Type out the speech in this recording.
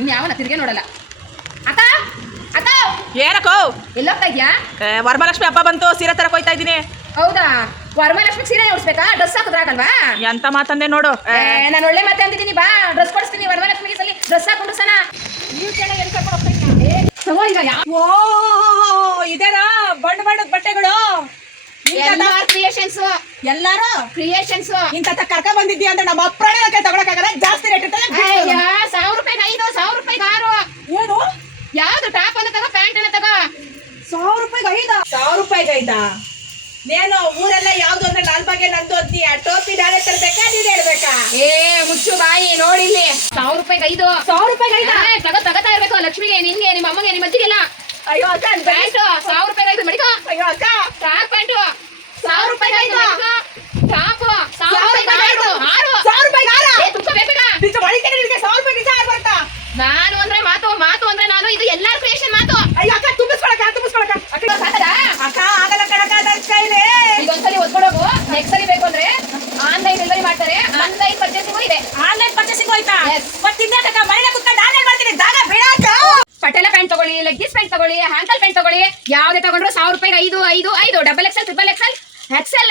ನೀನ್ ಯಾವನ ತಿರ್ಗೆ ನೋಡಲ್ಲ. ಅಕ್ಕ ಅಕ್ಕ ಏನಕ್ಕೋ ಎಲ್ಲೋಗ್ತಾ ಇದ್ಯಾ? ವರಮಹಾಲಕ್ಷ್ಮಿ ಹಬ್ಬ ಬಂತು, ಸೀರೆ ತರಕ್ ಹೋಯ್ತಾ ಇದೀನಿ. ಹೌದಾ? ವರಮಹಾಲಕ್ಷ್ಮಿ ಸೀರೆ ಉಡ್ಸ್ಬೇಕಾ? ಡ್ರೆಸ್ ಹಾಕಿದ್ರಾಗಲ್ವಾ? ಎಂತ ಮಾತಂದೆ ನೋಡು. ನಾನು ಒಳ್ಳೆ ಮಾತೆ ಅಂತಿದ್ದೀನಿ. ಬಾ ಡ್ರೆಸ್ ಕೊಡಿಸ್ತೀನಿ. ವರಮಹಾಲಕ್ಷ್ಮಿಗೆ ಸಲ ಡ್ರೆಸ್ ಹಾಕೊಂಡು ಸನ ನೀವು ಕೇಳ ಎಲ್ಲಿ ಕರ್ಕೊಂಡು ಹೋಗ್ತಾ ಇದ್ದೀರಾ? ಓ ಇದೇನಾ ಬಣ್ಣ ಬಣ್ಣದ ಬಟ್ಟೆಗಳು? ಕ್ರಿಯೇಷನ್ಸ್ ಎಲ್ಲಾರು ಕ್ರಿಯೇಷನ್ಸ್ ಇಂತ ಕರ್ಕ ಬಂದಿದ್ದೀಯ ಅಂದ್ರೆ ನಮ್ಮ ಅಪ್ರಾಣಿ ತಗೊಳಕಾಗಲ್ಲ, ಜಾಸ್ತಿ ರೇಟ್ ಇರ್ತದೆ. 1000 ರೂಪಾಯಿಗೆ 5, 1000 ರೂಪಾಯಿಗೆ 6. ಏನು ಯಾವ್ದು ಟಾಪ್ ಅನ್ನ ತಗೋ, ಪ್ಯಾಂಟ್ ಅನ್ನ ತಗೋ. 1000 ರೂಪಾಯಿಗೆ 5? 1000 ರೂಪಾಯಿಗೆ 5? ನೇನು ಊರೆಲ್ಲ ಯಾವ್ದು ಅಂದ್ರೆ ಲಾಲ್ಬಾಗೆ ನಂದು ಅಂತೀಯ. ಟೋಪಿ ನಾಳೆ ತರ್ಬೇಕಾ ನೀನ್ ಹೇಳ್ಬೇಕಾ? ಮುಚ್ಚು ಬಾಯಿ. ನೋಡಿ ಇಲ್ಲಿ 1000 ರೂಪಾಯಿಗೆ 5. 1000 ರೂಪಾಯಿಗೆ 5? ತಗೋತಾ ಇರ್ಬೇಕು. ಲಕ್ಷ್ಮಿಗೆ, ನಿನ್ಗೆ, ನಿಮ್ಮ ಅಮ್ಮಗೆ, ನಿಮ್ಮ ಅಜ್ಜಿಗೆಲ್ಲ. ಅಯ್ಯೋ ಅಕ್ಕ, ಪ್ಯಾಂಟ್ 1000 ರೂಪಾಯಿಗೆ 5 ಮಡಿಕೋ. ಅಯ್ಯೋ ಅಕ್ಕ, ಟ್ರಾಕ್ ಪ್ಯಾಂಟ್ 1000 ರೂಪಾಯಿಗೆ 5. ಟಾಪ್ 1000 ರೂಪಾಯಿಗೆ 6. 1000 ರೂಪಾಯಿಗೆ 6? ತುಪ್ಪ ಬೇಕಾ? ನಿಜ ಹೊಡಿತೇನೆ ನಿನಗೆ. 1000 ರೂಪಾಯಿ ನಿಜ ಆಗ್ಬರ್ತಾ? ನಾನು ಅಂದ್ರೆ ಮಾತು, ಮಾತು ಅಂದ್ರೆ ನಾನು. ಇದು ಎಲ್ಲಾರ ಕ್ರಿಯೇಷನ್ ಮಾತು. ಅಯ್ಯೋ ಅಕ್ಕ, ತುಂಬಿಸ್ಕೊಳಕ ಅಕ್ಕ ಆಗಲ್ಲ ಕಣಕ, ನನ್ನ ಕೈಲಿ. ಇದೊಂದ್ಸಲಿ ಒದ್ಕೊಡೋಗು. ನೆಕ್ಸ್ಟ್ ಸರಿ ಬೇಕು ಅಂದ್ರೆ ಆನ್ಲೈನ್ ಡೆಲಿವರಿ ಮಾಡ್ತಾರೆ. ಆನ್ಲೈನ್ ಪರ್ಚೇಸಿಂಗ್ ಇದೆ. ಆನ್ಲೈನ್ ಪರ್ಚೇಸಿಂಗ್ ಹೋಯ್ತಾ? Yes. ಮತ್ತಿಂದಾಕ ಮನೆ ಕುತ್ಕೊಂಡು ಆನ್ಲೈನ್ ಮಾಡ್ತೀನಿ. ಜಾಗ ಬೇಡ. ಪಟೇಲ ಪ್ಯಾಂಟ್ ತಗೊಳ್ಳಿ, ಲೆಗ್ಗಿಸ್ ಪ್ಯಾಂಟ್ ತಗೊಳ್ಳಿ, ಹ್ಯಾಂಕಲ್ ಪ್ಯಾಂಟ್ ತಗೊಳ್ಳಿ. ಯಾವ್ದೇ ತಗೊಂಡ್ರು 1000 ರೂಪಾಯಿಗೆ 5, 5, 5. Double XL, XXL, XL,